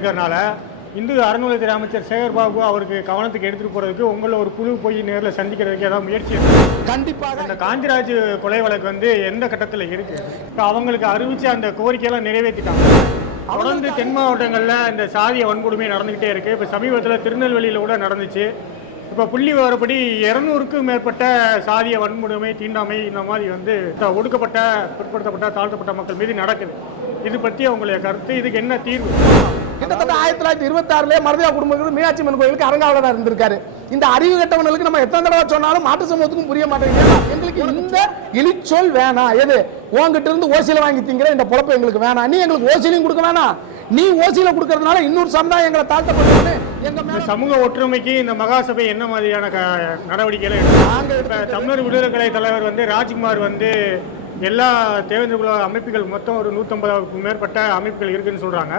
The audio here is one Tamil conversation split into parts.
இருக்கிறனால இந்து அறநிலையத்துறை அமைச்சர் சேகர் பாபு அவருக்கு கவனத்துக்கு எடுத்துகிட்டு போகிறதுக்கு உங்களை ஒரு குழு போய் நேரில் சந்திக்கிறதுக்கு ஏதாவது முயற்சி? கண்டிப்பாக. இந்த காஞ்சிராஜ் கொலை வழக்கு வந்து எந்த கட்டத்தில் இருக்கு? இப்போ அவங்களுக்கு அறிவிச்சு அந்த கோரிக்கையெல்லாம் நிறைவேற்றிட்டாங்க. தொடர்ந்து தென் மாவட்டங்களில் இந்த சாதிய வன்கொடுமை நடந்துக்கிட்டே இருக்கு. இப்போ சமீபத்தில் திருநெல்வேலியில் கூட நடந்துச்சு. இப்போ புள்ளி விவரப்படி இரநூறுக்கும் மேற்பட்ட சாதிய வன்கொடுமை தீண்டாமை இந்த மாதிரி வந்து ஒடுக்கப்பட்ட பிற்படுத்தப்பட்ட தாழ்த்தப்பட்ட மக்கள் மீது நடக்குது. இது பற்றி உங்களுடைய கருத்து. இதுக்கு என்ன தீர்வு? கிட்டத்தட்ட ஆயிரத்தி தொள்ளாயிரத்தி இருபத்தி ஆறுல மருதியா குடும்பத்துக்கு மீனாட்சி அம்மன் கோயிலுக்கு அரங்காவலராக இருந்திருக்காரு. இந்த அறிவு கட்டவனுக்கு நம்ம எத்தனை தடவை சொன்னாலும் மாட்டு சமூகத்துக்கும் புரிய மாட்டேங்குது. எங்களுக்கு இந்த இழிச்சொல் வேணாம். எது? உன்கிட்ட இருந்து ஓசியில வாங்கி திங்கிற இந்த பொழப்பு எங்களுக்கு வேணாம். நீ எங்களுக்கு ஓசிலையும் கொடுக்க வேணாம். நீ ஓசியில கொடுக்கறதுனால இன்னொரு சமுதாயம் எங்களை தாழ்த்தப்படுறது எங்க சமூக ஒற்றுமைக்கு இந்த மகாசபை என்ன மாதிரியான நடவடிக்கைகளை எடுக்கும் நாங்க இப்போ எடுத்த தமிழர் விடுதலை கலை தலைவர் வந்து ராஜ்குமார் வந்து எல்லா தேவேந்திர குல அமைப்புகள் மொத்தம் ஒரு நூற்றம்பதுக்கும் மேற்பட்ட அமைப்புகள் இருக்குன்னு சொல்கிறாங்க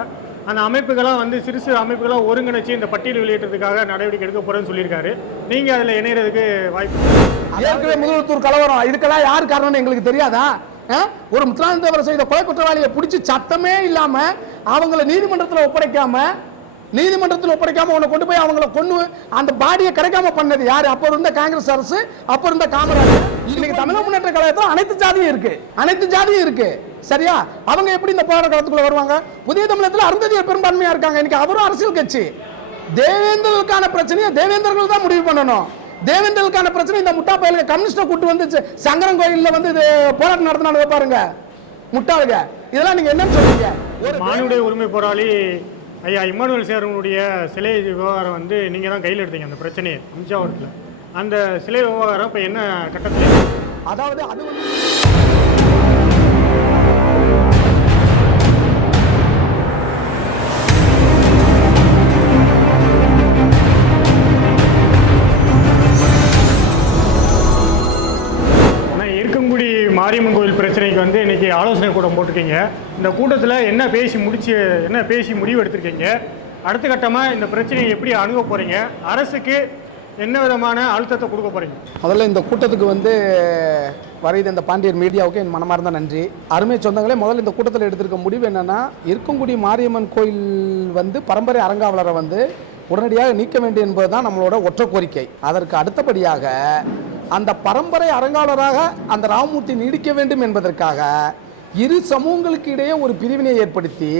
அந்த அமைப்புகளாக வந்து சிறு சிறு அமைப்புகளாக ஒருங்கிணைச்சு இந்த பட்டியல் வெளியிட்டதுக்காக நடவடிக்கை எடுக்க போகிறேன்னு சொல்லியிருக்காரு. நீங்கள் அதில் இணையறதுக்கு வாய்ப்பு ஏற்கனவே முதலத்தூர் கலவரம் இதுக்கெல்லாம் யார் காரணம்னு எங்களுக்கு தெரியாதா? ஆ? ஒரு முத்துராந்தவர் செய்த கொலை குற்றவாளியை பிடிச்சி சத்தமே இல்லாம அவங்கள நீதிமன்றத்தில் ஒப்படைக்காம நீதிமன்றத்தில் ஒப்படைக்காம உன்னை கொண்டு போய் அவங்கள கொண்டு அந்த பாடியை கிடைக்காம பண்ணது யார்? அப்போ இருந்த காங்கிரஸ் அரசு அப்போ இருந்த காமராஜர். இன்னைக்கு தமிழக முன்னேற்ற கழகத்தில் அனைத்து ஜாதியும் இருக்கு. அனைத்து ஜாதியும் இருக்கு. சரியா? அவங்க எப்படி இந்த போராட்ட காலத்துக்குள்ள வருவாங்க? புதிய தமிழகத்தில் அருந்ததியர் பெரும்பான்மையா இருக்காங்க. இன்னைக்கு அவரும் அரசியல் கட்சி. தேவேந்திரர்களுக்கான பிரச்சனையை தேவேந்திரர்கள் தான் முடிவு பண்ணணும். தேவேந்திரர்களுக்கான பிரச்சனை இந்த முட்டா பயலுக்கு கம்யூனிஸ்ட கூட்டு வந்து சங்கரன் கோயில்ல வந்து இது போராட்டம் நடத்தினாங்க பாருங்க. முட்டாளுங்க இதெல்லாம் நீங்க என்னன்னு சொல்றீங்க? ஒரு மானுட உரிமை போராளி ஐயா இம்மானுவேல் சேரனுடைய சிலை விவகாரம் வந்து நீங்கள் தான் கையில் எடுத்தீங்க அந்த பிரச்சனையை அம்சாவரத்தில் அந்த சிலை விவகாரம் இப்போ என்ன கட்டத்தில்? அதாவது அது வந்து வந்து இன்றைக்கி ஆலோசனை கூட்டம் போட்டிருக்கீங்க. இந்த கூட்டத்தில் என்ன பேசி முடிச்சு என்ன பேசி முடிவு எடுத்திருக்கீங்க? அடுத்த கட்டமாக இந்த பிரச்சனையை எப்படி அணுக போகிறீங்க அரசுக்கு என்ன விதமான அழுத்தத்தை கொடுக்க போகிறீங்க முதல்ல இந்த கூட்டத்துக்கு வந்து வரையுது இந்த பாண்டியர் மீடியாவுக்கு என் மனமார்ந்த நன்றி. அருமை சொந்தங்களே முதல்ல இந்த கூட்டத்தில் எடுத்திருக்க முடிவு என்னென்னா இருக்கங்குடி மாரியம்மன் கோயில் வந்து பரம்பரை அறங்காவலரை வந்து உடனடியாக நீக்க வேண்டும் என்பதுதான் நம்மளோட ஒற்றை கோரிக்கை. அதற்கு அடுத்தபடியாக அந்த பரம்பரை அரங்காளராக அந்த ராமமூர்த்தி நீடிக்க வேண்டும் என்பதற்காக இரு சமூகங்களுக்கு இடையே ஒரு பிரிவினை ஏற்படுத்தி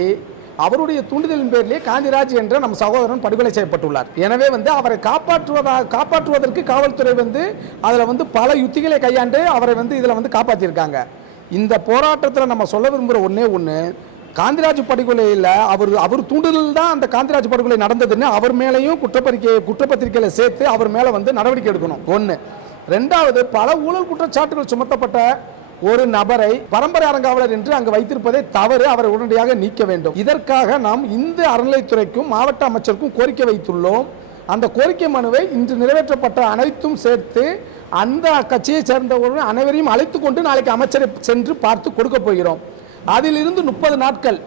அவருடைய தூண்டுதலின் பேரிலே காந்திராஜ் என்ற நம் சகோதரன் படுகொலை செய்யப்பட்டுள்ளார். எனவே வந்து அவரை காப்பாற்றுவதாக காப்பாற்றுவதற்கு காவல்துறை வந்து அதில் வந்து பல யுத்திகளை கையாண்டு அவரை வந்து இதில் வந்து காப்பாற்றியிருக்காங்க இந்த போராட்டத்தில் நம்ம சொல்ல விரும்புகிற ஒன்றே ஒன்று காந்திராஜ் படுகொலையில் அவர் அவர் தூண்டுதல் தான் அந்த காந்திராஜ் படுகொலை நடந்ததுன்னு அவர் மேலேயும் குற்றப்பத்திரிக்கை குற்றப்பத்திரிக்கையில் சேர்த்து அவர் மேலே வந்து நடவடிக்கை எடுக்கணும். ஒன்று ரெண்டாவது பல ஊழல் குற்றச்சாட்டுகள் சுமத்தப்பட்ட ஒரு நபரை பரம்பரை அரங்காவலர் என்று அங்கு வைத்திருப்பதை தவறு. அவரை உடனடியாக நீக்க வேண்டும். இதற்காக நாம் இந்து அறநிலைத்துறைக்கும் மாவட்ட அமைச்சருக்கும் கோரிக்கை வைத்துள்ளோம். அந்த கோரிக்கை மனுவை இன்று நிறைவேற்றப்பட்ட அனைத்தும் சேர்த்து அந்த கட்சியை சேர்ந்தவர்கள் அனைவரையும் அழைத்து கொண்டு நாளைக்கு அமைச்சரை சென்று பார்த்து கொடுக்க போகிறோம். அதிலிருந்து முப்பது நாட்கள்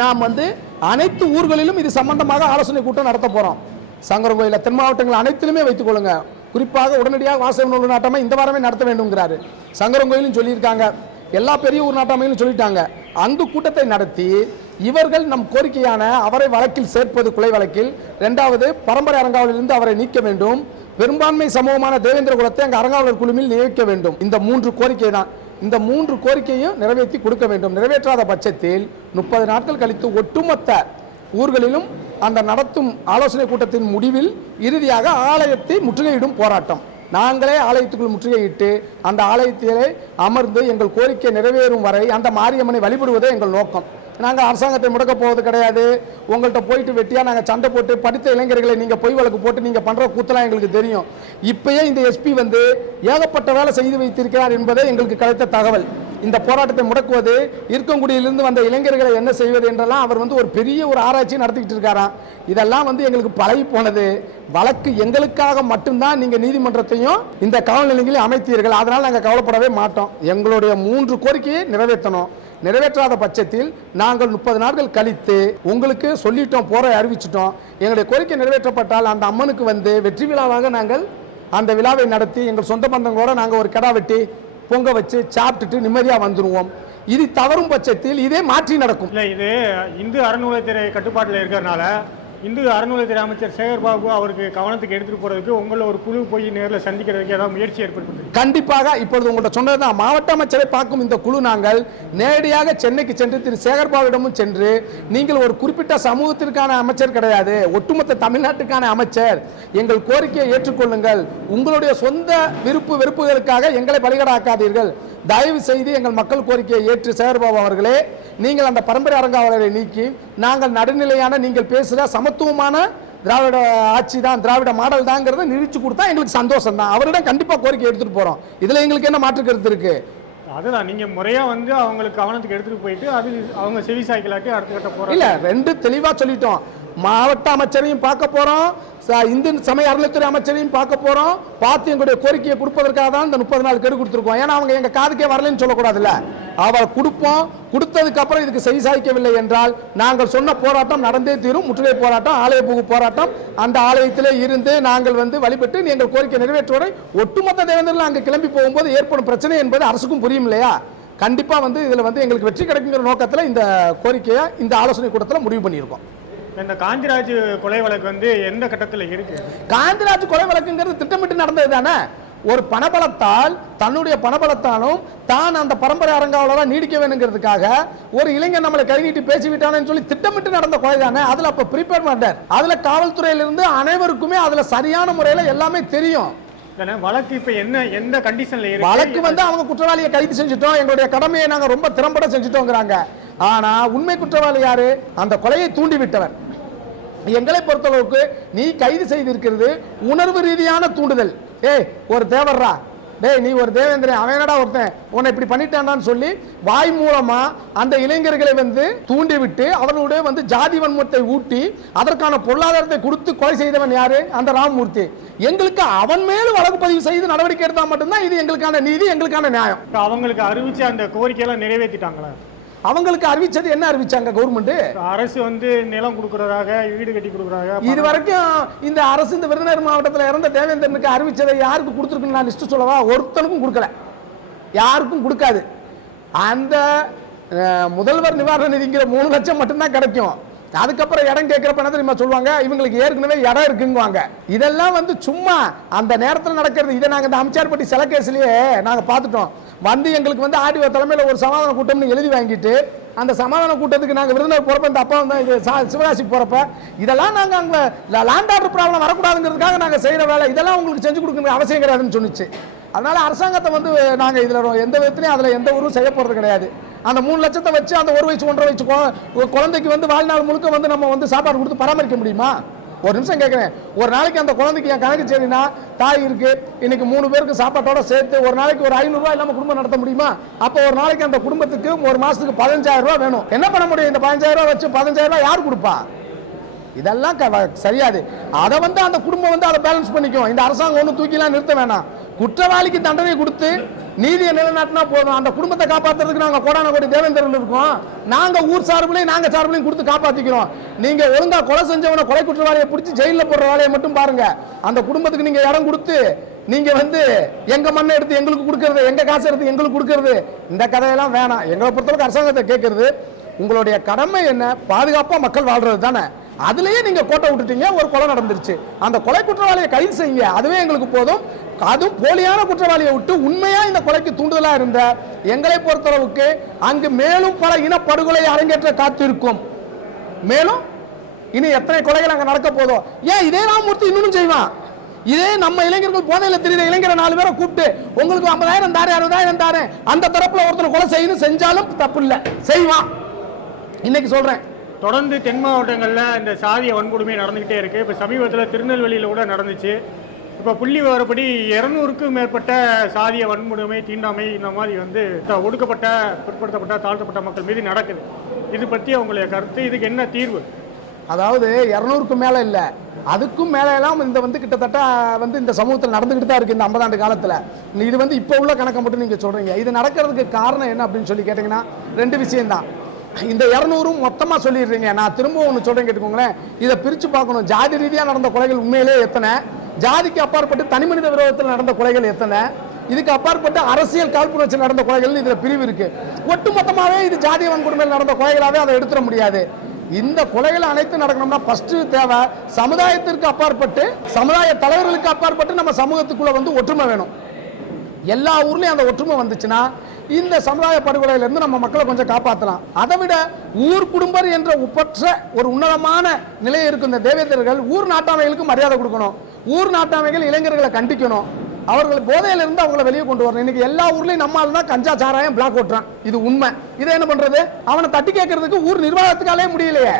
நாம் வந்து அனைத்து ஊர்களிலும் இது சம்பந்தமாக ஆலோசனை கூட்டம் நடத்த போகிறோம் சங்கரன் கோயிலில் தென் மாவட்டங்கள் அனைத்திலுமே வைத்துக்கொள்ளுங்கள் குறிப்பாக உடனடியாக வாசக நூல் நாட்டமை இந்த வாரமே நடத்த வேண்டும்ங்கிறாரு. சங்கரன் கோயிலும் சொல்லியிருக்காங்க. எல்லா பெரிய ஊர் நாட்டாமையிலும் சொல்லிட்டாங்க. அந்த கூட்டத்தை நடத்தி இவர்கள் நம் கோரிக்கையான அவரை வழக்கில் சேர்ப்பது கொலை வழக்கில் ரெண்டாவது பரம்பரை அரங்காவலிருந்து அவரை நீக்க வேண்டும். பெரும்பான்மை சமூகமான தேவேந்திர குலத்தை அங்கே அரங்காவலர் குழுமில் நியமிக்க வேண்டும். இந்த மூன்று கோரிக்கை தான். இந்த மூன்று கோரிக்கையும் நிறைவேற்றி கொடுக்க வேண்டும். நிறைவேற்றாத பட்சத்தில் முப்பது நாட்கள் கழித்து ஒட்டுமொத்த ஊர்களிலும் அந்த நடத்தும் ஆலோசனை கூட்டத்தின் முடிவில் இறுதியாக ஆலயத்தை முற்றுகையிடும் போராட்டம். நாங்களே ஆலயத்துக்குள் முற்றுகையிட்டு அந்த ஆலயத்திலே அமர்ந்து எங்கள் கோரிக்கை நிறைவேறும் வரை அந்த மாரியம்மனை வழிபடுவதே எங்கள் நோக்கம். நாங்கள் அரசாங்கத்தை முடக்க போவது கிடையாது. உங்கள்கிட்ட போயிட்டு வெட்டியாக நாங்கள் சண்டை போட்டு படித்த இளைஞர்களை நீங்கள் பொய் வழக்கு போட்டு நீங்கள் பண்ணுற கூத்தலாம் எங்களுக்கு தெரியும். இப்பயே இந்த எஸ்பி வந்து ஏகப்பட்ட வேலை செய்து வைத்திருக்கிறார் என்பதே எங்களுக்கு கிடைத்த தகவல். இந்த போராட்டத்தை முடக்குவது இருக்கங்குடியிலிருந்து வந்த இளைஞர்களை என்ன செய்வது என்றெல்லாம் அவர் வந்து ஒரு பெரிய ஒரு ஆராய்ச்சி நடத்திக்கிட்டு இருக்காராம். இதெல்லாம் வந்து எங்களுக்கு பழகி போனது. வழக்கு எங்களுக்காக மட்டும்தான் நீங்கள் நீதிமன்றத்தையும் இந்த காவல் நிலையங்களையும் அமைத்தீர்கள். அதனால் நாங்கள் கவலைப்படவே மாட்டோம். எங்களுடைய மூன்று கோரிக்கையை நிறைவேற்றணும். நிறைவேற்றாத பட்சத்தில் நாங்கள் முப்பது நாட்கள் கழித்து உங்களுக்கு சொல்லிட்டோம் போற அறிவிச்சிட்டோம். எங்களுடைய கோரிக்கை நிறைவேற்றப்பட்டால் அந்த அம்மனுக்கு வந்து வெற்றி விழாவாக நாங்கள் அந்த விழாவை நடத்தி எங்கள் சொந்த பந்தங்களோட நாங்கள் ஒரு கடா வெட்டி பொங்க வச்சு சாப்பிட்டுட்டு நிம்மதியாக வந்துடுவோம் இது தவறும் பட்சத்தில் இதே மாற்றி நடக்கும். இல்லை இது இந்து அறநிலையத்துறை கட்டுப்பாட்டில் இருக்கிறனால இந்து அறநிலையத்துறை அமைச்சர் சேகர் பாபு அவருக்கு கவனத்துக்கு எடுத்துகிட்டு போகிறதுக்கு உங்களை ஒரு குழு போய் நேரில் சந்திக்கிறதுக்கு ஏதாவது முயற்சி ஏற்படுத்தி கண்டிப்பாக இப்பொழுது உங்கள்ட்ட சொன்னதுதான் மாவட்ட அமைச்சரை பார்க்கும் இந்த குழு நாங்கள் நேரடியாக சென்னைக்கு சென்று திரு சேகர்பாபுவிடமும் சென்று நீங்கள் ஒரு குறிப்பிட்ட சமூகத்திற்கான அமைச்சர் கிடையாது ஒட்டுமொத்த தமிழ்நாட்டுக்கான அமைச்சர். எங்கள் கோரிக்கையை ஏற்றுக்கொள்ளுங்கள். உங்களுடைய சொந்த விருப்பு வெறுப்புகளுக்காக எங்களை பலிகடாக்காதீர்கள். தயவு செய்து எங்கள் மக்கள் கோரிக்கையை ஏற்று சேகர்பாபு அவர்களே நீங்கள் அந்த பரம்பரை அரங்காவலரை நீக்கி நாங்கள் நடுநிலையான நீங்கள் பேசுகிற சமத்துவமான திராவிட ஆட்சி தான் திராவிட மாடல் தாங்கிறத நிரூபிச்சு கொடுத்தா எங்களுக்கு சந்தோஷம் தான் அவரிடம் கண்டிப்பாக கோரிக்கை எடுத்துட்டு போறோம். இதுல எங்களுக்கு என்ன மாற்று கருத்து இருக்கு? அதுதான் நீங்கள் முறையாக வந்து அவங்களுக்கு கவனத்துக்கு எடுத்துகிட்டு போயிட்டு அது அவங்க செவி சாய்க்கலாட்டி அடுத்த கட்ட போகிறோம் இல்ல ரெண்டு தெளிவா சொல்லிட்டோம். மாவட்ட அமைச்சரையும் பார்க்க போகிறோம் ச- இந்து சமய அறநிலைத்துறை அமைச்சரையும் பார்க்க போகிறோம் பார்த்து எங்களுடைய கோரிக்கையை கொடுப்பதற்காக தான் இந்த முப்பது நாள் கெடு கொடுத்துருக்கோம். ஏன்னா அவங்க எங்கள் காதுக்கே வரலன்னு சொல்லக்கூடாதுல்ல. அவள் கொடுப்போம். கொடுத்ததுக்கப்புறம் இதுக்கு செய் சாய்க்கவில்லை என்றால் நாங்கள் சொன்ன போராட்டம் நடந்தே தீரும். முற்றுகை போராட்டம் ஆலய புகு போராட்டம். அந்த ஆலயத்திலே இருந்து நாங்கள் வந்து வழிபட்டு எங்கள் கோரிக்கை நிறைவேற்றுவதை ஒட்டுமொத்த தேவேந்திரர்கள் அங்கே கிளம்பி போகும்போது ஏற்படும் பிரச்சனை என்பது அரசுக்கும் புரியும் இல்லையா? கண்டிப்பாக வந்து இதில் வந்து எங்களுக்கு வெற்றி கிடைக்குங்கிற நோக்கத்தில் இந்த கோரிக்கையை இந்த ஆலோசனை கூட்டத்தில் முடிவு பண்ணியிருக்கோம். இந்த காந்திராஜ் கொலை வழக்கு வந்து எந்த கட்டத்தில் இருக்கு? காந்திராஜ் கொலை வழக்குங்கிறது திட்டமிட்டு நடந்தது தானே? ஒரு பணபலத்தால் தன்னுடைய பணபலத்தாலும் தான் அந்த பரம்பரை அரங்காவலராக நீடிக்க வேணுங்கிறதுக்காக ஒரு இளைஞன் நம்மளை கை நீட்டி பேசிவிட்டானேன்னு சொல்லி திட்டமிட்டு நடந்த கொலை தானே? அதுல அப்ப ப்ரிப்பேர் மாட்டார் அதுல காவல்துறையிலிருந்து அனைவருக்குமே அதுல சரியான முறையில எல்லாமே தெரியும். வழக்கு இப்போ என்ன எந்த கண்டிஷனில் இருக்கு? வழக்கு வந்து அவங்க குற்றவாளியை கைது செஞ்சுட்டோம். எங்களுடைய கடமையை நாங்க ரொம்ப திறம்பட செஞ்சுட்டோங்கிறாங்க. ஆனா உண்மை குற்றவாளி யாரு? அந்த கொலையை தூண்டி விட்டவர் எங்களை பொறுத்தளவுக்கு நீ கைது செய்திருக்கிறது உணர்வு ரீதியான தூண்டுதல். ஏய் ஒரு தேவர்ரா டேய் நீ ஒரு தேவேந்திரன் அவன் என்னடா ஒருத்தன்? உன்னை இப்படி பண்ணிட்டான்டான்னு சொல்லி வாய் மூலமா அந்த இளைஞர்களை வந்து தூண்டிவிட்டு அவர்களுடைய வந்து ஜாதி வன்மத்தை ஊட்டி அதற்கான பொருளாதாரத்தை கொடுத்து கொலை செய்தவன் யாரு? அந்த ராமமூர்த்தி. எங்களுக்கு அவன் மேலும் வழக்கு பதிவு செய்து நடவடிக்கை எடுத்தால் மட்டும்தான் இது எங்களுக்கான நீதி எங்களுக்கான நியாயம். அவங்களுக்கு அறிவிச்சு அந்த கோரிக்கையெல்லாம் நிறைவேற்றிட்டாங்களா? அவங்களுக்கு அறிவிச்சது என்ன அறிவிச்சாங்க கவர்மெண்ட் அரசு வந்து நிலம் கொடுக்கறதாக வீடு கட்டி கொடுக்கறதாக இது வரைக்கும் இந்த அரசு இந்த விருதுநகர் மாவட்டத்தில் இறந்த தேவேந்திரனுக்கு அறிவிச்சதை யாருக்கு கொடுத்துருக்குன்னு நான் லிஸ்ட் சொல்லவா? ஒருத்தனுக்கும் கொடுக்கல. யாருக்கும் கொடுக்காது. அந்த முதல்வர் நிவாரண நிதிங்கிற மூணு லட்சம் மட்டும்தான் கிடைக்கும். அதுக்கப்புறம் இடம் கேட்குறப்ப என்ன தெரியுமா சொல்லுவாங்க? இவங்களுக்கு ஏற்கனவே இடம் இருக்குங்குவாங்க. இதெல்லாம் வந்து சும்மா அந்த நேரத்தில் நடக்கிறது. இதை நாங்கள் இந்த அம்சார்பட்டி சில கேஸ்லேயே நாங்கள் பார்த்துட்டோம். வந்து எங்களுக்கு வந்து ஆடிஓ தலைமையில் ஒரு சமாதான கூட்டம்னு எழுதி வாங்கிட்டு அந்த சமாதான கூட்டத்துக்கு நாங்கள் விருந்தினர் போகிறப்ப இந்த அப்பா வந்து இது சா- போகிறப்ப இதெல்லாம் நாங்கள் அங்கே லேண்ட் ஆர்டர் ப்ராப்ளம் வரக்கூடாதுங்கிறதுக்காக நாங்கள் செய்கிற வேலை. இதெல்லாம் உங்களுக்கு செஞ்சு கொடுக்கணும் அவசியம் கிடையாதுன்னு சொன்னிச்சு. அதனால் அரசாங்கத்தை வந்து நாங்கள் இதில் எந்த விதத்துலையும் அதில் எந்த ஊரும் செய்ய போகிறது கிடையாது. அந்த மூணு லட்சத்தை வச்சு அந்த ஒரு வயசு ஒன்றரை வயசு ஒரு குழந்தைக்கு வந்து வாழ்நாள் முழுக்க வந்து நம்ம வந்து சாப்பாடு கொடுத்து பராமரிக்க முடியுமா? ஒரு நிமிஷம் கேட்குறேன் ஒரு நாளைக்கு அந்த குழந்தைக்கு என் கணக்கு சரினா தாய் இருக்கு இன்னைக்கு மூணு பேருக்கு சாப்பாட்டோட சேர்த்து ஒரு நாளைக்கு ஒரு ஐநூறுரூவா இல்லாமல் குடும்பம் நடத்த முடியுமா? அப்போ ஒரு நாளைக்கு அந்த குடும்பத்துக்கு ஒரு மாதத்துக்கு பதினஞ்சாயிரம் ரூபா வேணும். என்ன பண்ண முடியும்? இந்த பதினஞ்சாயிரம் ரூபா வச்சு பதினஞ்சாயிரம் ரூபா யார் கொடுப்பா? இதெல்லாம் க- சரியாது. அதை வந்து அந்த குடும்பம் வந்து அதை பேலன்ஸ் பண்ணிக்கும். இந்த அரசாங்கம் ஒன்றும் தூக்கிலாம் நிறுத்த வேணாம். குற்றவாளிக்கு தண்டனை கொடுத்து நீதியை நிலைநாட்டினா போதும். அந்த குடும்பத்தை காப்பாத்துறதுக்கு நாங்கள் கோடான கோடி தேவேந்திரன் இருக்கோம். நாங்கள் ஊர் சார்பிலையும் நாங்கள் சார்பிலையும் கொடுத்து காப்பாற்றிக்கிறோம் நீங்கள் ஒழுங்காக கொலை செஞ்சவனை கொலை குற்றவாளியை பிடிச்சி ஜெயிலில் போடுற வேலையை மட்டும் பாருங்க. அந்த குடும்பத்துக்கு நீங்கள் இடம் கொடுத்து நீங்கள் வந்து எங்கள் மண்ணை எடுத்து எங்களுக்கு கொடுக்கறது எங்கள் காசு எடுத்து எங்களுக்கு கொடுக்கறது இந்த கதையெல்லாம் வேணாம். எங்களை பொறுத்தளவுக்கு அரசாங்கத்தை கேட்கறது உங்களுடைய கடமை என்ன? பாதுகாப்பாக மக்கள் வாழ்றது தானே அதுலேயே நீங்கள் கோட்டை விட்டுட்டீங்க ஒரு கொலை நடந்துருச்சு. அந்த கொலை குற்றவாளியை கைது செய்யுங்க. அதுவே எங்களுக்கு போதும். அதுவும் போலியான குற்றவாளியை விட்டு உண்மையாக இந்த கொலைக்கு தூண்டுதலாக இருந்த எங்களை பொறுத்தளவுக்கு அங்கு மேலும் பல இனப்படுகொலை அரங்கேற்ற காத்திருக்கும். மேலும் இனி எத்தனை கொலைகள் அங்கே நடக்க போதும் ஏன் இதே ராமமூர்த்தி இன்னும் செய்வான்? இதே நம்ம இளைஞர்கள் போதையில் தெரியுற இளைஞரை நாலு பேரை கூப்பிட்டு உங்களுக்கு ஐம்பதாயிரம் தாரேன் அறுபதாயிரம் தாரேன் அந்த தரப்புல ஒருத்தர் கொலை செய்யணும் செஞ்சாலும் தப்பு இல்லை செய்வான். இன்னைக்கு சொல்றேன். தொடர்ந்து தென் மாவட்டங்களில் இந்த சாதிய வன்கொடுமை நடந்துக்கிட்டே இருக்குது இப்போ சமீபத்தில் திருநெல்வேலியில் கூட நடந்துச்சு. இப்போ புள்ளி விவரப்படி இரநூறுக்கும் மேற்பட்ட சாதிய வன்கொடுமை தீண்டாமை இந்த மாதிரி வந்து ஒடுக்கப்பட்ட பிற்படுத்தப்பட்ட தாழ்த்தப்பட்ட மக்கள் மீது நடக்குது. இது பற்றி அவங்களுடைய கருத்து. இதுக்கு என்ன தீர்வு? அதாவது இரநூறுக்கும் மேலே இல்லை. அதுக்கும் மேலே எல்லாம் இந்த வந்து கிட்டத்தட்ட வந்து இந்த சமூகத்தில் நடந்துக்கிட்டு தான் இருக்குது இந்த ஐம்பதாண்டு காலத்தில். இது வந்து இப்போ உள்ள கணக்கை மட்டும் நீங்கள் சொல்கிறீங்க இது நடக்கிறதுக்கு காரணம் என்ன அப்படின்னு சொல்லி கேட்டிங்கன்னா ரெண்டு விஷயம்தான். இந்த இரநூறும் மொத்தமாக சொல்லிடுறீங்க. நான் திரும்ப ஒன்று சொல்கிறேன் கேட்டுக்கோங்களேன். இதை பிரித்து பார்க்கணும். ஜாதி ரீதியாக நடந்த கொலைகள் உண்மையிலே எத்தனை? ஜாதிக்கு அப்பாற்பட்டு தனி மனித விரோதத்தில் நடந்த கொலைகள் எத்தனை? இதுக்கு அப்பாற்பட்டு அரசியல் காழ்ப்புணர்ச்சி நடந்த கொலைகள் இதில் பிரிவு இருக்குது ஒட்டு மொத்தமாகவே இது ஜாதிய வன்கொடுமையில் நடந்த கொலைகளாகவே அதை எடுத்துட முடியாது. இந்த கொலைகள் அனைத்து நடக்கணும்னா ஃபஸ்ட்டு தேவை சமுதாயத்திற்கு அப்பாற்பட்டு சமுதாய தலைவர்களுக்கு அப்பாற்பட்டு நம்ம சமூகத்துக்குள்ளே வந்து ஒற்றுமை வேணும். எல்லா ஊர்லேயும் அந்த ஒற்றுமை வந்துச்சுன்னா இந்த சமுதாய படுகொலையிலேருந்து நம்ம மக்களை கொஞ்சம் காப்பாற்றலாம் அதை விட ஊர் குடும்பர் என்ற ஒப்பற்ற ஒரு உன்னதமான நிலை இருக்கும் இந்த தேவேந்திரர்கள் ஊர் நாட்டாமைகளுக்கு மரியாதை கொடுக்கணும். ஊர் நாட்டாமைகள் இளைஞர்களை கண்டிக்கணும். அவர்கள் போதையிலிருந்து அவங்கள வெளியே கொண்டு வரணும். இன்னைக்கு எல்லா ஊர்லேயும் நம்மால் தான் கஞ்சா சாராயம் பிளாக் ஓட்டுறான். இது உண்மை. இதை என்ன பண்ணுறது அவனை தட்டி கேட்கறதுக்கு ஊர் நிர்வாகத்துக்காலே முடியலையே.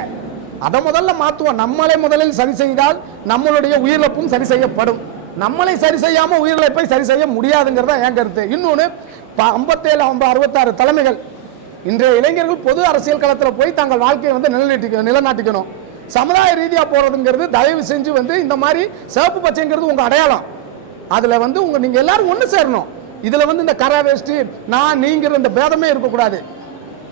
அதை முதல்ல மாற்றுவோம் நம்மளே முதலில் சரி செய்தால் நம்மளுடைய உயிரிழப்பும் சரி செய்யப்படும். நம்மளை சரி செய்யாம உயிரிழப்பை சரி செய்ய முடியாதுங்கிறத என் கருத்து. இன்னொன்று ஐம்பத்தேழு ஐம்பது அறுபத்தாறு தலைமைகள். இன்றைய இளைஞர்கள் பொது அரசியல் களத்தில் போய் தங்கள் வாழ்க்கையை வந்து நிலநாட்டி நிலைநாட்டிக்கணும். சமுதாய ரீதியாக போகிறதுங்கிறது தயவு செஞ்சு வந்து இந்த மாதிரி சிவப்பு பச்சைங்கிறது உங்கள் அடையாளம். அதில் வந்து உங்கள் நீங்கள் எல்லாரும் ஒன்று சேரணும். இதில் வந்து இந்த கரை வேஷ்டி நான் நீங்கிற இந்த பேதமே இருக்கக்கூடாது.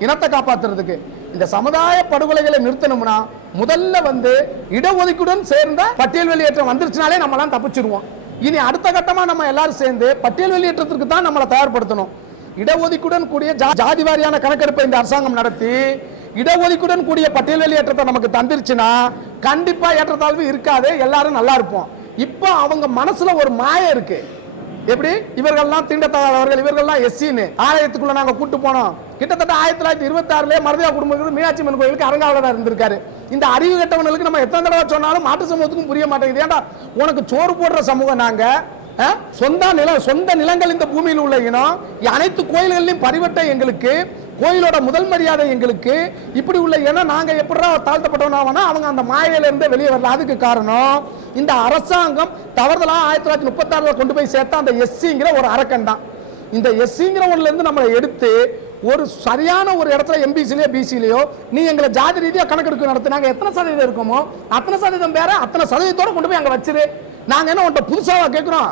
இனத்தை காப்பாற்றுறதுக்கு இந்த சமுதாய படுகொலைகளை நிறுத்தணும்னா முதல்ல வந்து இடஒதுக்கீடுடன் சேர்ந்த பட்டியல் வெளியேற்றம் வந்துருச்சுனாலே நம்மலாம் தப்பிச்சிருவோம். இனி அடுத்த கட்டமாக நம்ம எல்லாரும் சேர்ந்து பட்டியல் வெளியேற்றத்திற்கு தான் நம்மளை தயார்படுத்தணும். இடஒதுக்கீடுடன் கூடிய ஜா- ஜாதி வாரியான கணக்கெடுப்பை இந்த அரசாங்கம் நடத்தி இடஒதுக்கீடுடன் கூடிய பட்டியல் வெளியேற்றத்தை நமக்கு தந்துருச்சுன்னா கண்டிப்பாக ஏற்றத்தாழ்வு இருக்காது எல்லாரும் நல்லா இருப்போம். இப்போ அவங்க மனசில் ஒரு மாயம் இருக்குது எப்படி? இவர்கள்லாம் தீண்டத்தகாதவர்கள் இவர்கள்லாம் எஸ்சின்னு. ஆலயத்துக்குள்ள நாங்க கூட்டு போனோம். கிட்டத்தட்ட ஆயிரத்தி தொள்ளாயிரத்தி இருபத்தி ஆறுல மருதியா குடும்பத்துக்கு மீனாட்சி அம்மன் கோயிலுக்கு அறங்காவலராக இருந்திருக்காரு. இந்த அறிவு கட்டவங்களுக்கு நம்ம எத்தனை தடவை சொன்னாலும் மாட்டு சமூகத்துக்கும் புரிய மாட்டேங்குது. ஏன்டா உனக்கு சோறு போடுற சமூகம் நாங்க சொந்த நிலம் சொந்த நிலங்கள் இந்த பூமியில் உள்ள இனம் அனைத்து கோயில்கள்லையும் பரிவட்ட எங்களுக்கு கோயிலோட முதல் மரியாதை எங்களுக்கு இப்படி உள்ள ஏன்னா நாங்கள் எப்படா தாழ்த்தப்பட்டவனா அவங்க அந்த மாயையில வெளியே வரல அதுக்கு காரணம். இந்த அரசாங்கம் தவறுதலாக ஆயிரத்தி தொள்ளாயிரத்தி முப்பத்தாறில் கொண்டு போய் சேர்த்த அந்த எஸ்சிங்கிற ஒரு அரக்கன் தான். இந்த எஸ்சிங்கிற ஒன்றுலேருந்து நம்மளை எடுத்து ஒரு சரியான ஒரு இடத்துல எம்பிசிலையோ பிசிலையோ நீ எங்களை ஜாதி ரீதியாக கணக்கெடுக்க நடத்துனாங்க எத்தனை சதவீதம் இருக்கோமோ? அத்தனை சதவீதம் பேர அத்தனை சதவீதத்தோடு கொண்டு போய் அங்கே வச்சிரு. நாங்கள் என்ன உன்ட்ட புதுசாக கேட்குறோம்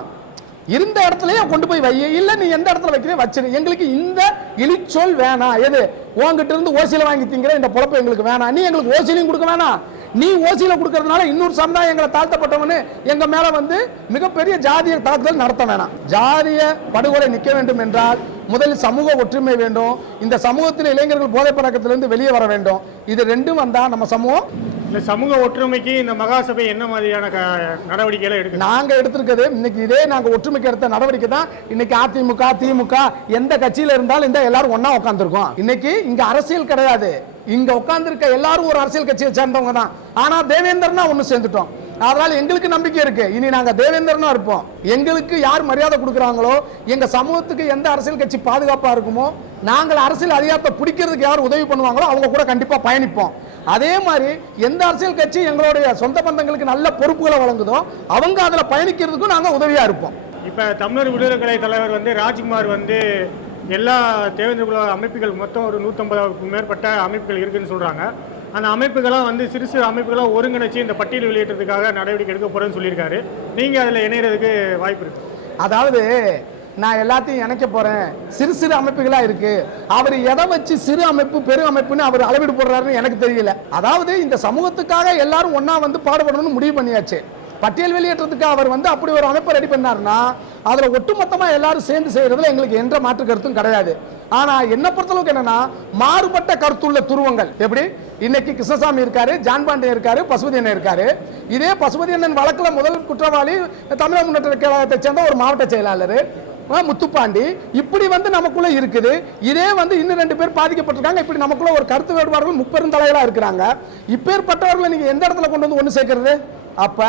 இருந்த இடத்துலயே கொண்டு போய் வை. இல்ல நீ எந்த இடத்துல வைக்கிறே வச்சிரு. எங்களுக்கு இந்த இழிச்சொல் வேணாம். எது? உங்ககிட்ட இருந்து ஓசியில வாங்கி திங்கிற இந்த பொழப்பு எங்களுக்கு வேணாம். நீ எங்களுக்கு ஓசிலையும் கொடுக்க வேணாம். நீ ஓசியில கொடுக்கறதுனால இன்னொரு சமுதாயம் எங்களை தாழ்த்தப்பட்டவனு எங்க மேல வந்து மிகப்பெரிய ஜாதிய தாக்குதல் நடத்த வேணாம். ஜாதிய படுகொலை நிற்க வேண்டும் என்றால் முதலில் சமூக ஒற்றுமை வேண்டும். இந்த சமூகத்தில் இளைஞர்கள் போதை பழக்கத்திலிருந்து வெளியே வர வேண்டும். இது ரெண்டும் வந்தா நம்ம சமூகம் இந்த சமூக ஒற்றுமைக்கு இந்த மகாசபை என்ன மாதிரியான க- நடவடிக்கைகளை எடுக்குது? நாங்கள் எடுத்திருக்கிறது இன்னைக்கு இதே நாங்கள் ஒற்றுமைக்கு எடுத்த நடவடிக்கை தான். இன்னைக்கு அதிமுக திமுக எந்த கட்சியில் இருந்தாலும் இந்த எல்லாரும் ஒன்றா உட்காந்துருக்கோம் இன்னைக்கு இங்க அரசியல் கிடையாது. இங்க உட்காந்துருக்க எல்லாரும் ஒரு அரசியல் கட்சியை சேர்ந்தவங்க தான். ஆனா தேவேந்திரனா ஒன்று சேர்ந்துட்டோம். அதனால எங்களுக்கு நம்பிக்கை இருக்கு. இனி நாங்க தேவேந்திரனா இருப்போம். எங்களுக்கு யார் மரியாதை கொடுக்குறாங்களோ எங்க சமூகத்துக்கு எந்த அரசியல் கட்சி பாதுகாப்பா இருக்குமோ நாங்கள் அரசியல் அதிகாரத்தை பிடிக்கிறதுக்கு யார் உதவி பண்ணுவாங்களோ அவங்க கூட கண்டிப்பா பயணிப்போம். அதே மாதிரி எந்த அரசியல் கட்சி எங்களுடைய சொந்த பந்தங்களுக்கு நல்ல பொறுப்புகளை வழங்குதோ அவங்க அதுல பயணிக்கிறதுக்கும் நாங்க உதவியா இருப்போம். இப்போ தமிழர் விடுதலை கலை தலைவர் வந்து ராஜ்குமார் வந்து எல்லா தேவேந்திர குல அமைப்புகள் மொத்தம் ஒரு நூற்றம்பதுக்கும் மேற்பட்ட அமைப்புகள் இருக்குன்னு சொல்கிறாங்க அந்த அமைப்புகளாக வந்து சிறு சிறு அமைப்புகளாக ஒருங்கிணைச்சு இந்த பட்டியல் வெளியேற்றத்துக்காக நடவடிக்கை எடுக்க போகிறேன்னு சொல்லியிருக்காரு. நீங்கள் அதில் இணையறதுக்கு வாய்ப்பு இருக்கு. அதாவது நான் எல்லாத்தையும் இணைக்க போகிறேன் சிறு சிறு அமைப்புகளாக இருக்குது அவர் எதை வச்சு சிறு அமைப்பு பெரு அமைப்புன்னு அவர் அளவீடு போடுறாருன்னு எனக்கு தெரியல. அதாவது இந்த சமூகத்துக்காக எல்லாரும் ஒன்றா வந்து பாடுபடணும்னு முடிவு பண்ணியாச்சு. பட்டியல் வெளியேற்றத்துக்கு அவர் வந்து அப்படி ஒரு அமைப்பை ரெடி பண்ணார்னா அதில் ஒட்டுமொத்தமாக எல்லாரும் சேர்ந்து செய்கிறதுல எங்களுக்கு எந்த மாற்று கருத்தும் கிடையாது. ஆனால் என்ன பொறுத்தளவுக்கு என்னன்னா மாறுபட்ட கருத்துள்ள துருவங்கள். எப்படி? இன்னைக்கு கிருஷ்ணசாமி இருக்காரு ஜான்பாண்டியன் இருக்காரு பசுபதி அண்ணன் இருக்காரு. இதே பசுபதி அண்ணன் வழக்கில் முதல் குற்றவாளி தமிழக முன்னேற்ற கழகத்தை சேர்ந்த ஒரு மாவட்ட செயலாளர் முத்துப்பாண்டி. இப்படி வந்து நமக்குள்ள இருக்குது. இதே வந்து இன்னும் ரெண்டு பேர் பாதிக்கப்பட்டிருக்காங்க. இப்படி நமக்குள்ள ஒரு கருத்து வேறுபாடுகள் முப்பெரும் இருக்கிறாங்க. இப்பேற்பட்டவர்களை நீங்கள் எந்த இடத்துல கொண்டு வந்து ஒன்று சேர்க்கறது? அப்போ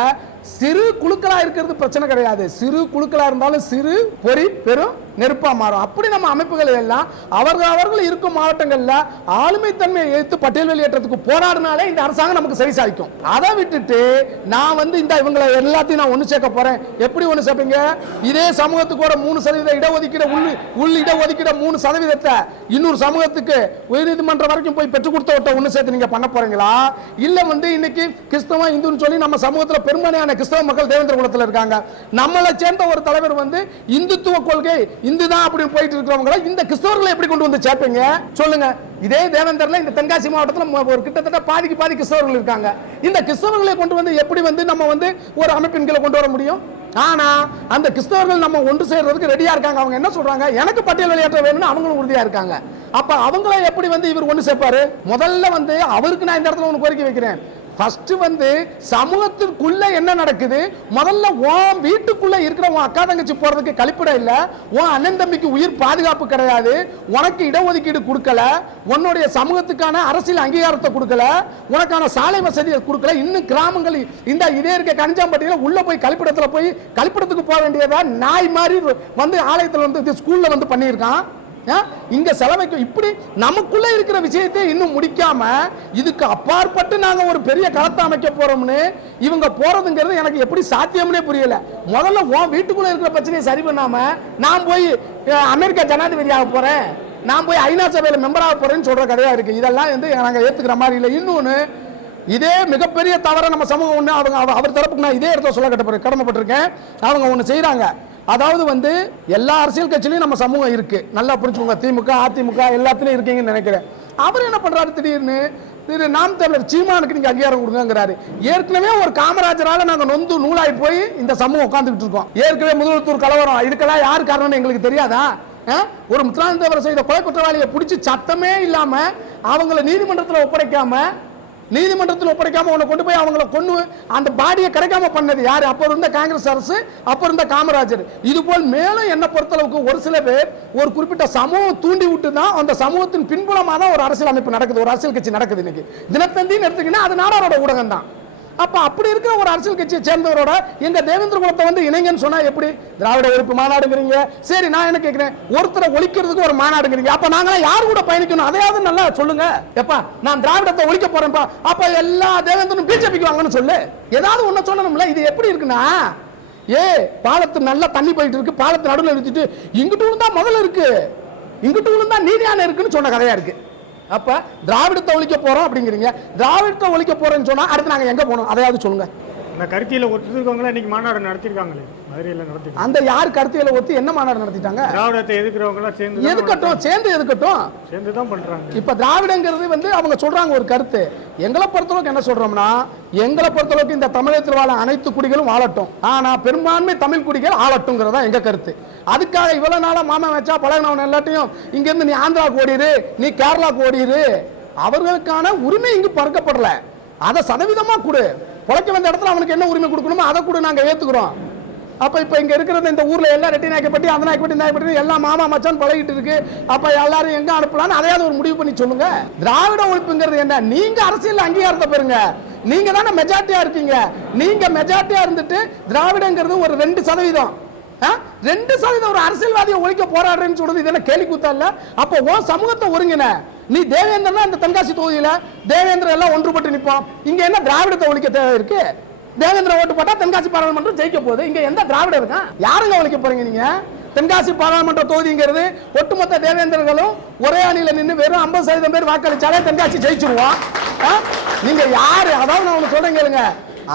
சிறு குழுக்களாக இருக்கிறது பிரச்சனை கிடையாது. சிறு குழுக்களாக இருந்தாலும் சிறு பொறி பெரும் நெருப்பாக மாறும். அப்படி நம்ம அமைப்புகள் எல்லாம் அவர்கள் அவர்கள் இருக்கும் மாவட்டங்களில் ஆளுமை தன்மையை எதிர்த்து பட்டியல் வெளியேற்றத்துக்கு போராடினாலே இந்த அரசாங்கம் நமக்கு சரி சாய்க்கும். அதை விட்டுட்டு நான் வந்து இந்த இவங்களை எல்லாத்தையும் நான் ஒன்று சேர்க்க போறேன். எப்படி ஒன்று சேர்ப்பீங்க? இதே சமூகத்துக்கு மூணு சதவீத இடஒதுக்கீடு உள் உள் இடஒதுக்கீடு மூணு சதவீதத்தை இன்னொரு சமூகத்துக்கு உயர்நீதிமன்றம் வரைக்கும் போய் பெற்றுக் கொடுத்த விட்ட ஒண்ணு சேர்த்து நீங்கள் பண்ண போறீங்களா? இல்லை வந்து இன்னைக்கு கிறிஸ்தவம் இந்துன்னு சொல்லி நம்ம சமூகத்தில் பெரும்பான்மையான கிறிஸ்தவ மக்கள் தேவேந்திர குலத்தில் இருக்காங்க. நம்மளை சேர்ந்த ஒரு தலைவர் வந்து இந்துத்துவ கொள்கை இந்து தான் அப்படின்னு போயிட்டு இருக்கிறவங்கள இந்த கிறிஸ்தவர்களை எப்படி கொண்டு வந்து சேர்ப்பீங்க? சொல்லுங்க. இதே தேவேந்தரில் இந்த தென்காசி மாவட்டத்தில் ஒரு கிட்டத்தட்ட பாதிக்கு பாதி கிறிஸ்தவர்கள் இருக்காங்க. இந்த கிறிஸ்தவர்களை கொண்டு வந்து எப்படி வந்து நம்ம வந்து ஒரு அமைப்பின் கீழே கொண்டு வர முடியும்? ஆனா அந்த கிறிஸ்தவர்கள் நம்ம ஒன்று சேர்றதுக்கு ரெடியா இருக்காங்க. அவங்க என்ன சொல்றாங்க? எனக்கு பட்டியல் வெளியேற்ற வேணும்னு அவங்களும் உறுதியா இருக்காங்க. அப்ப அவங்கள எப்படி வந்து இவர் ஒன்று சேர்ப்பாரு? முதல்ல வந்து அவருக்கு நான் இந்த இடத்துல ஒன்று கோரிக்கை வைக்கிறேன். ஃபர்ஸ்ட் வந்து சமூகத்திற்குள்ள என்ன நடக்குது? முதல்ல உன் வீட்டுக்குள்ள இருக்கிற உன் அக்கா தங்கச்சி போறதுக்கு கழிப்பிடம் இல்ல. உன் அண்ணன் தம்பிக்கு உயிர் பாதுகாப்பு கிடையாது. உனக்கு இடஒதுக்கீடு கொடுக்கல. உன்னுடைய சமூகத்துக்கான அரசியல் அங்கீகாரத்தை கொடுக்கல. உனக்கான சாலை வசதியை கொடுக்கல. இன்னும் கிராமங்கள் இந்த இதே இருக்க கனிஜாம்பட்டியில உள்ள போய் கழிப்பிடத்தில் போய் கழிப்பிடத்துக்கு போக வேண்டியதா நாய் மாதிரி வந்து ஆலயத்தில் வந்து இது ஸ்கூல்ல வந்து பண்ணியிருக்கான். இங்க செலவைக்கும் இப்படி நமக்குள்ள இருக்கிற விஷயத்தை இன்னும் முடிக்காம இதுக்கு அப்பாற்பட்டு நாங்க ஒரு பெரிய களத்தை அமைக்க போறோம்னு இவங்க போறதுங்கிறது எனக்கு எப்படி சாத்தியம்னே புரியல. முதல்ல உன் வீட்டுக்குள்ள இருக்கிற பிரச்சனையை சரி பண்ணாம நான் போய் அமெரிக்கா ஜனாதிபதியாக போறேன். நான் போய் ஐநா சபையில் மெம்பராக போறேன்னு சொல்ற கதையா இருக்கு. இதெல்லாம் வந்து நாங்கள் ஏத்துக்கிற மாதிரி இல்லை. இன்னொன்று இதே மிகப்பெரிய தவறை நம்ம சமூகம் ஒன்று அவங்க அவ- அவர் தரப்புக்கு நான் இதே இடத்த சொல்ல கட்ட கடமைப்பட்டிருக்கேன். அவங்க ஒன்று செய்கிறாங்க அதாவது வந்து எல்லா அரசியல் கட்சியிலையும் நம்ம சமூகம் இருக்கு. நல்லா புரிஞ்சுக்கோங்க. திமுக அதிமுக எல்லாத்துலேயும் இருக்கீங்கன்னு நினைக்கிறேன். அவர் என்ன பண்றாரு திடீர்னு? திரு நாம் தமிழர் சீமானுக்கு நீங்க அங்கீகாரம் கொடுங்கங்கிறாரு. ஏற்கனவே ஒரு காமராஜரால் நாங்க நொந்து நூலாகி போய் இந்த சமூகம் உட்காந்துக்கிட்டு இருக்கோம். ஏற்கனவே முதலத்தூர் கலவரம். இதுக்கெல்லாம் யார் காரணம்னு எங்களுக்கு தெரியாதா? ஆ? ஒரு முத்துராந்தவர் செய்த கொலை குற்றவாளியை பிடிச்சி சத்தமே இல்லாம அவங்கள நீதிமன்றத்தில் ஒப்படைக்காம நீதிமன்றத்தில் ஒப்படைக்காம உன்னை கொண்டு போய் அவங்கள கொண்டு அந்த பாடியை கிடைக்காம பண்ணது யார்? அப்போ இருந்த காங்கிரஸ் அரசு அப்போ இருந்த காமராஜர். இது போல் மேலும் என்ன பொறுத்தளவுக்கு ஒரு சில பேர் ஒரு குறிப்பிட்ட சமூகம் தூண்டி விட்டு தான் அந்த சமூகத்தின் பின்புலமாக தான் ஒரு அரசியல் அமைப்பு நடக்குது ஒரு அரசியல் கட்சி நடக்குது இன்னைக்கு. தினத்தந்தின்னு எடுத்துக்கிட்டா அது நாடாரோட ஊடகம் தான் அப்போ அப்படி இருக்கிற ஒரு அரசியல் கட்சியை சேர்ந்தவரோட எங்க தேவேந்திர குலத்தை வந்து இணைங்கன்னு சொன்னா எப்படி? திராவிட உறுப்பு மாநாடுங்கிறீங்க. சரி நான் என்ன கேட்கிறேன் ஒருத்தரை ஒழிக்கிறதுக்கு ஒரு மாநாடுங்கிறீங்க. அப்ப நாங்களாம் யார் கூட பயணிக்கணும்? அதையாவது நல்லா சொல்லுங்க. எப்பா நான் திராவிடத்தை ஒழிக்க போறேன்ப்பா. அப்ப எல்லா தேவேந்திரனும் பிஜேபிக்கு வாங்கன்னு சொல்லு. ஏதாவது ஒண்ணு சொல்லணும்ல இது எப்படி இருக்குன்னா ஏ பாலத்து நல்லா தண்ணி போயிட்டு இருக்கு. பாலத்து நடுவில் நிறுத்திட்டு இங்கிட்டு தான் முதல்ல இருக்கு. இங்கிட்டு தான் நீதியான இருக்குன்னு சொன்ன கதையா இருக்கு. அப்போ திராவிடத்தை ஒழிக்க போகிறோம் அப்படிங்கிறீங்க. திராவிடத்தை ஒழிக்க போகிறோன்னு சொன்னால் அடுத்து நாங்கள் எங்கே போகணும்? அதையாவது சொல்லுங்க. இந்த கருத்தியில் ஒத்துருக்கவங்கள இன்னைக்கு மாநாடு நடத்திருக்காங்களே? மதுரையில் நடத்திருக்காங்க அந்த யார் கருத்தியலை ஒத்து என்ன மாநாடு நடத்திட்டாங்க? திராவிடத்தை எதிர்க்கிறவங்களாம் சேர்ந்து எதுக்கட்டும் சேர்ந்து எதுக்கட்டும் சேர்ந்து தான் பண்றாங்க. இப்ப திராவிடங்கிறது வந்து அவங்க சொல்றாங்க ஒரு கருத்து. எங்களை பொறுத்தளவுக்கு என்ன சொல்றோம்னா எங்களை பொறுத்தளவுக்கு இந்த தமிழகத்தில் வாழ அனைத்து குடிகளும் வாழட்டும் ஆனா பெரும்பான்மை தமிழ் குடிகள் ஆளட்டும்ங்கிறதா எங்க கருத்து? அதுக்காக இவ்வளவு நாளா மாமா வச்சா பழகினவன் எல்லாத்தையும் இங்க இருந்து நீ ஆந்திராவுக்கு ஓடிரு நீ கேரளாக்கு ஓடிரு. அவர்களுக்கான உரிமை இங்கு பறக்கப்படல. அதை சதவீதமா கொடு. உழைக்க வந்த இடத்துல அவனுக்கு என்ன உரிமை கொடுக்கணுமோ அதை கூட நாங்கள் ஏற்றுக்குறோம் அப்போ இப்போ இங்கே இருக்கிறது இந்த ஊரில் எல்லாம் ரெட்டி நாய்க்கப்பட்டி அந்த நாய்க்கப்பட்டி நாய்க்கப்பட்டி எல்லாம் மாமா மச்சான் பழகிட்டு இருக்கு. அப்போ எல்லாரும் எங்கே அனுப்பலாம்னு அதையாவது ஒரு முடிவு பண்ணி சொல்லுங்க. திராவிட ஒழிப்புங்கிறது என்ன? நீங்கள் அரசியல் அங்கீகாரத்தை பெறுங்க. நீங்க தானே மெஜாரிட்டியா இருக்கீங்க. நீங்க மெஜாரிட்டியா இருந்துட்டு திராவிடங்கிறது ஒரு ரெண்டு சதவீதம். ஆ? ரெண்டு சதவீதம் ஒரு அரசியல்வாதியை ஒழிக்க போராடுறேன்னு சொல்றது இதெல்லாம் கேள்வி கூத்தா இல்ல? அப்போ ஓ சமூகத்தை ஒருங்கின நீ தேவேந்திரனா இந்த தென்காசி தொகுதியில்? தேவேந்திரன் எல்லாம் ஒன்றுபட்டு நிற்போம் இங்க என்ன திராவிடத்தை ஒழிக்க தேவை இருக்கு? தேவேந்திர ஓட்டு போட்டா தென்காசி பாராளுமன்றம் ஜெயிக்க போகுது. இங்க எந்த திராவிடம் இருக்கான்? யாருங்க ஒழிக்க போறீங்க நீங்க? தென்காசி பாராளுமன்ற தொகுதிங்கிறது ஒட்டுமொத்த தேவேந்திரர்களும் ஒரே அணியில் நின்று வெறும் ஐம்பது சதவீதம் பேர் வாக்களிச்சாலே தென்காசி ஜெயிச்சிருவோம் ஆ? நீங்க யாரு? அதாவது நான் ஒன்று சொல்றேன் கேளுங்க.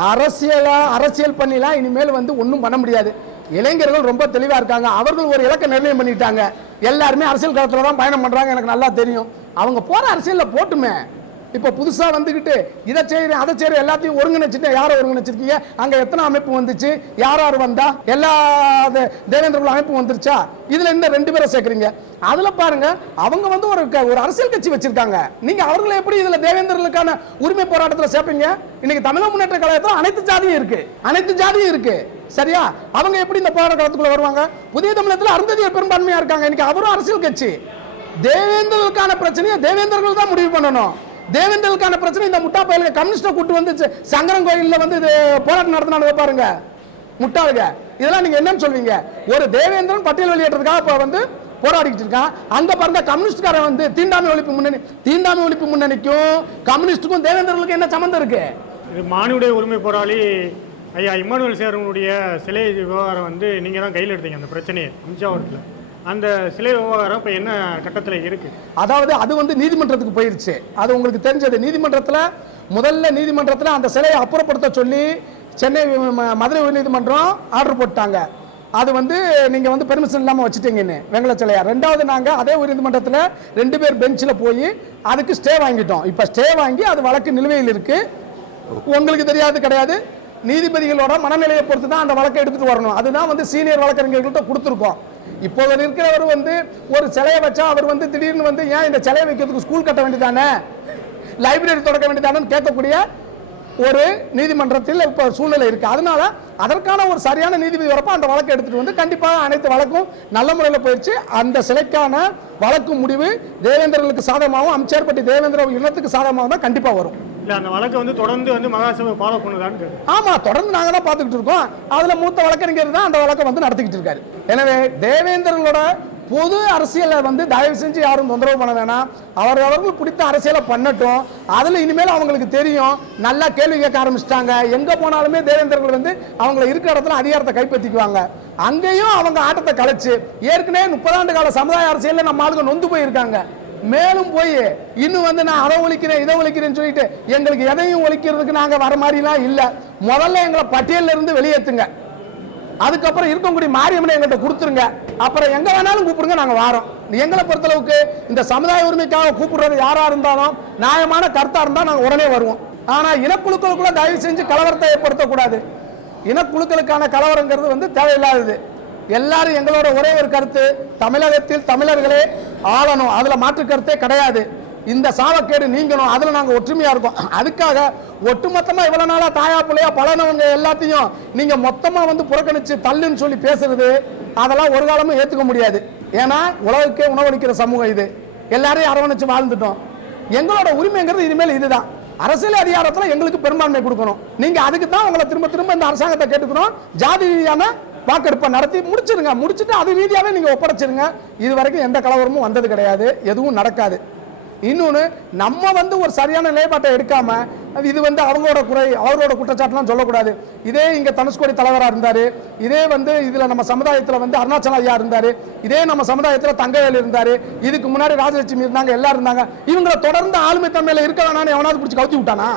அரசியலா அரசியல் பண்ணிலாம் இனிமேல் வந்து ஒன்றும் பண்ண முடியாது. இளைஞர்கள் ரொம்ப தெளிவாக இருக்காங்க. அவர்கள் ஒரு இலக்கை நிர்ணயம் பண்ணிட்டாங்க. எல்லாருமே அரசியல் களத்தில் தான் பயணம் பண்ணுறாங்க எனக்கு நல்லா தெரியும். அவங்க போற அரசியலில் போட்டுமே. இப்போ புதுசாக வந்துக்கிட்டு இதை செய்யறேன் அதை செய்யறேன் எல்லாத்தையும் ஒருங்கிணைச்சிட்டு யாரை ஒருங்கிணைச்சிருக்கீங்க? அங்கே எத்தனை அமைப்பு வந்துச்சு? யார் யார் வந்தா? எல்லா தே- தேவேந்திர அமைப்பு வந்துருச்சா? இதில் இன்னும் ரெண்டு பேரை சேர்க்குறீங்க. அதில் பாருங்க அவங்க வந்து ஒரு க- ஒரு அரசியல் கட்சி வச்சிருக்காங்க. நீங்கள் அவர்களை எப்படி இதில் தேவேந்திரர்களுக்கான உரிமை போராட்டத்தில் சேர்ப்பீங்க? இன்னைக்கு தமிழக முன்னேற்ற கழகத்தில் அனைத்து ஜாதியும் இருக்கு. அனைத்து ஜாதியும் இருக்கு. சரியா? அவங்க எப்படி இந்த போராட்ட களத்துக்குள்ள வருவாங்க? புதிய தமிழகத்தில் அருந்ததியர் பெரும்பான்மையாக இருக்காங்க. இன்னைக்கு அவரும் அரசியல் கட்சி. தேவேந்திரர்களுக்கான பிரச்சனையை தேவேந்திரர்கள் தான் முடிவு பண்ணணும். தேவேந்திரர்களுக்கான பிரச்சனை இந்த முட்டா பயில கம்யூனிஸ்டை கூட்டு வந்து சங்கரன் கோயிலில் வந்து இது போராட்டம் நடத்தினாங்க பாருங்க. முட்டாளுங்க. இதெல்லாம் நீங்கள் என்னன்னு சொல்வீங்க? ஒரு தேவேந்திரன் பட்டியல் வெளியேற்றதுக்காக இப்போ வந்து போராடிக்கிட்டு இருக்கான். அங்கே பாருங்க கம்யூனிஸ்ட்காரன் வந்து தீண்டாமை ஒழிப்பு முன்னணி தீண்டாமை ஒழிப்பு முன்னணிக்கும் கம்யூனிஸ்டுக்கும் தேவேந்திரர்களுக்கும் என்ன சம்மந்தம் இருக்கு? இது மானுடைய உரிமை போராளி ஐயா இம்மானுவல் சேரனுடைய சிலை விவகாரம் வந்து நீங்கள் தான் கையில் எடுத்தீங்க அந்த பிரச்சனையை. அம்சாவரத்தில் அந்த சிலை விவகாரம் இப்போ என்ன கட்டத்தில் இருக்குது அதாவது அது வந்து நீதிமன்றத்துக்கு போயிடுச்சு அது உங்களுக்கு தெரிஞ்சது. நீதிமன்றத்தில் முதல்ல நீதிமன்றத்தில் அந்த சிலையை அப்புறப்படுத்த சொல்லி சென்னை மதுரை உயர்நீதிமன்றம் ஆர்டர் போட்டாங்க. அது வந்து நீங்கள் வந்து பெர்மிஷன் இல்லாமல் வச்சுட்டீங்கன்னு வெங்கல சிலையா. ரெண்டாவது நாங்கள் அதே உயர்நீதிமன்றத்தில் ரெண்டு பேர் பெஞ்சில் போய் அதுக்கு ஸ்டே வாங்கிட்டோம். இப்போ ஸ்டே வாங்கி அது வழக்கு நிலுவையில் இருக்குது உங்களுக்கு தெரியாது கிடையாது. நீதிபதிகளோட மனநிலையை பொறுத்து தான் அந்த வழக்கை எடுத்துகிட்டு வரணும். அதுதான் வந்து சீனியர் வழக்கறிஞர்கள்ட்ட கொடுத்துருக்கோம். இப்போது இருக்கிறவர் வந்து ஒரு சிலையை வச்சா அவர் வந்து திடீர்னு வந்து ஏன் இந்த சிலையை வைக்கிறதுக்கு ஸ்கூல் கட்ட வேண்டியதானே? லைப்ரரி தொடக்க வேண்டியதானு கேட்கக்கூடிய ஒரு நீதிமன்றத்தில் இப்போ சூழ்நிலை இருக்கு. அதனால அதற்கான ஒரு சரியான நீதிபதி வரப்போ அந்த வழக்கை எடுத்துகிட்டு வந்து கண்டிப்பாக அனைத்து வழக்கும் நல்ல முறையில் போயிடுச்சு. அந்த சிலைக்கான வழக்கு முடிவு தேவேந்திரர்களுக்கு சாதகமாகவும் அமைச்சர்பட்டி தேவேந்திர இனத்துக்கு சாதகமாகவும் தான் கண்டிப்பாக வரும். அந்த வழக்கை வந்து தொடர்ந்து வந்து மகாசபை ஃபாலோ பண்ணுதான்னு ஆமாம் ஆமா தொடர்ந்து நாங்க தான் பார்த்துக்கிட்டு இருக்கோம். அதுல மூத்த வழக்கறிஞர் தான் அந்த வழக்கை வந்து நடத்திக்கிட்டு இருக்காரு. எனவே தேவேந்திரர்களோட பொது அரசியலை வந்து தயவு செஞ்சு யாரும் தொந்தரவு பண்ண வேணாம். அவர் அவர்கள் பிடித்த அரசியலை பண்ணட்டும். அதுல இனிமேல் அவங்களுக்கு தெரியும். நல்லா கேள்வி கேட்க ஆரம்பிச்சிட்டாங்க. எங்க போனாலுமே தேவேந்திரர்கள் வந்து அவங்கள இருக்கிற இடத்துல அதிகாரத்தை கைப்பற்றிக்குவாங்க. அங்கேயும் அவங்க ஆட்டத்தை கலைச்சு ஏற்கனவே முப்பதாண்டு கால சமுதாய அரசியலில் நம்ம ஆளுங்க நொந்து போயிருக்காங்க. மேலும் போய் இன்னும் வந்து நான் அதை ஒழிக்கிறேன் இதை ஒழிக்கிறேன்னு சொல்லிட்டு எங்களுக்கு எதையும் ஒழிக்கிறதுக்கு நாங்கள் வர மாதிரிலாம் இல்லை. முதல்ல எங்களை பட்டியலில் இருந்து வெளியேற்றுங்க அதுக்கப்புறம் இருக்கக்கூடிய மாரியம்மனை எங்கள்கிட்ட கொடுத்துருங்க. அப்புறம் எங்கே வேணாலும் கூப்பிடுங்க நாங்கள் வாரோம். எங்களை பொறுத்தளவுக்கு இந்த சமுதாய உரிமைக்காக கூப்பிடுறது யாராக இருந்தாலும் நியாயமான கருத்தாக இருந்தால் நாங்கள் உடனே வருவோம். ஆனால் இனக்குழுக்களுக்குள்ள தயவு செஞ்சு கலவரத்தை ஏற்படுத்தக்கூடாது. இனக்குழுக்களுக்கான கலவரங்கிறது வந்து தேவையில்லாதது. எல்லாரும் எங்களோட ஒரே ஒரு கருத்து தமிழகத்தில் தமிழர்களே ஆளணும். அதில் மாற்று கருத்தே கிடையாது. இந்த சாவக்கேடு நீங்கணும். அதில் நாங்கள் ஒற்றுமையாக இருக்கோம். அதுக்காக ஒட்டுமொத்தமாக இவ்வளோ நாளாக தாயா பிள்ளையா பழனவங்க எல்லாத்தையும் நீங்கள் மொத்தமாக வந்து புறக்கணிச்சு தள்ளுன்னு சொல்லி பேசுறது அதெல்லாம் ஒரு காலமும் ஏற்றுக்க முடியாது. ஏன்னா உலகுக்கே உணவளிக்கிற சமூகம் இது. எல்லாரையும் அரவணைச்சு வாழ்ந்துட்டோம். எங்களோட உரிமைங்கிறது இனிமேல் இதுதான். அரசியல் அதிகாரத்தில் எங்களுக்கு பெரும்பான்மை கொடுக்கணும். நீங்கள் அதுக்கு தான் உங்களை திரும்ப திரும்ப இந்த அரசாங்கத்தை கேட்டுக்கணும். ஜாதி ரீதியான வாக்கெடுப்பை நடத்தி முடிச்சிருங்க. முடிச்சிட்டு அது ரீதியாகவே நீங்கள் ஒப்படைச்சிருங்க. இது வரைக்கும் எந்த கலவரமும் வந்தது கிடையாது. எதுவும் நடக்காது. இன்னொன்று நம்ம வந்து ஒரு சரியான நிலைப்பாட்டை எடுக்காமல் இது வந்து அவங்களோட குறை அவரோட குற்றச்சாட்டுலாம் சொல்லக்கூடாது. இதே இங்கே தனுஷ்கோடி தலைவராக இருந்தார். இதே வந்து இதில் நம்ம சமுதாயத்தில் வந்து அருணாச்சல ஐயா இருந்தார். இதே நம்ம சமுதாயத்தில் தங்கவேல் இருந்தார். இதுக்கு முன்னாடி ராஜலட்சுமி இருந்தாங்க எல்லாரும் இருந்தாங்க. இவங்களை தொடர்ந்து ஆளுமை தன்மையில் இருக்க வேணான்னு எவனாவது பிடிச்சி கவுத்தி விட்டானா?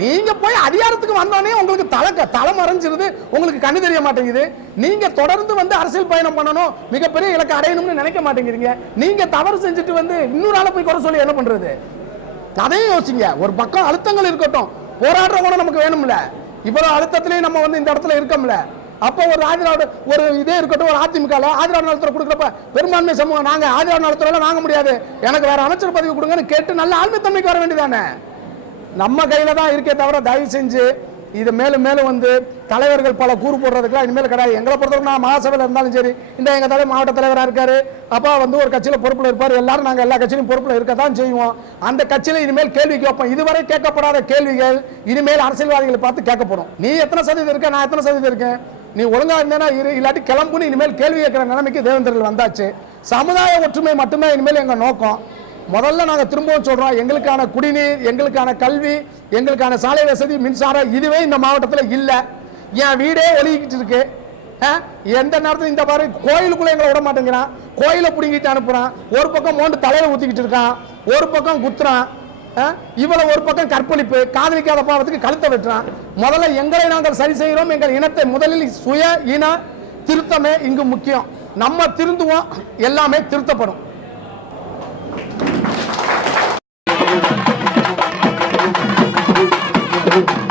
நீங்க போய் அதிகாரத்துக்கு வந்தோடனே உங்களுக்கு தலை தலை மறைஞ்சிருது. உங்களுக்கு கண்ணு தெரிய மாட்டேங்குது. நீங்க தொடர்ந்து வந்து அரசியல் பயணம் பண்ணணும். மிகப்பெரிய இலக்கு அடையணும்னு நினைக்க மாட்டேங்கிறீங்க. நீங்க தவறு செஞ்சுட்டு வந்து இன்னொரு ஆளை போய் குறை சொல்லி என்ன பண்றது? அதையும் யோசிங்க. ஒரு பக்கம் அழுத்தங்கள் இருக்கட்டும். போராடுற கூட நமக்கு வேணும்ல. இவ்வளவு அழுத்தத்திலையும் நம்ம வந்து இந்த இடத்துல இருக்கோம்ல. அப்போ ஒரு ஆதிராவிட ஒரு இதே இருக்கட்டும். ஒரு அதிமுக ஆதிராவிட நலத்துறை கொடுக்குறப்ப பெரும்பான்மை சமூகம் நாங்க ஆதிராவிட நலத்துறையில வாங்க முடியாது. எனக்கு வேற அமைச்சர் பதவி கொடுங்கன்னு கேட்டு நல்ல ஆழ்மைத்தன்மைக்கு வர வேண்டியதானே நம்ம கையில் தான் இருக்கே தவிர தயவு செஞ்சு இது மேலும் மேலும் வந்து தலைவர்கள் பல கூறு போடுறதுக்குலாம் இனிமேல் கிடையாது. எங்களை பொறுத்தவரைக்கும் நான் மகாசபையில் இருந்தாலும் சரி இந்த எங்கள் தலைவர் மாவட்ட தலைவராக இருக்கார் அப்பா வந்து ஒரு கட்சியில் பொறுப்பில் இருப்பார் எல்லாரும் நாங்கள் எல்லா கட்சியிலும் பொறுப்பில் இருக்க தான் செய்வோம். அந்த கட்சியில் இனிமேல் கேள்வி கேட்போம். இதுவரை கேட்கப்படாத கேள்விகள் இனிமேல் அரசியல்வாதிகளை பார்த்து கேட்கப்படும். நீ எத்தனை சதவீதம் இருக்க? நான் எத்தனை சதவீதம் இருக்கேன்? நீ ஒழுங்கா இருந்தேனா இரு இல்லாட்டி கிளம்புன்னு இனிமேல் கேள்வி கேட்குற நிலைமைக்கு தேவேந்திரர்கள் வந்தாச்சு. சமுதாய ஒற்றுமை மட்டுமே இனிமேல் எங்கள் நோக்கம். முதல்ல நாங்கள் திரும்பவும் சொல்கிறோம் எங்களுக்கான குடிநீர் எங்களுக்கான கல்வி எங்களுக்கான சாலை வசதி மின்சாரம் இதுவே இந்த மாவட்டத்தில் இல்லை. என் வீடே ஒழுகிக்கிட்டு இருக்கு. ஆ? எந்த நேரத்தில் இந்த மாதிரி கோயிலுக்குள்ளே எங்களை விட மாட்டேங்கிறான். கோயிலை பிடுங்கிட்டு அனுப்புகிறான் ஒரு பக்கம் மோண்டு தலையில் ஊற்றிக்கிட்டு இருக்கான். ஒரு பக்கம் குத்துறான். ஆ? இவ்வளவு ஒரு பக்கம் கற்பழிப்பு காதலிக்காத பாவத்துக்கு கழுத்தை வெட்டுறான். முதல்ல எங்களை நாங்கள் சரி செய்கிறோம் எங்கள் இனத்தை முதலில் சுய இன திருத்தமே இங்கு முக்கியம். நம்ம திருந்துவோம் எல்லாமே திருத்தப்படும். যতটুকু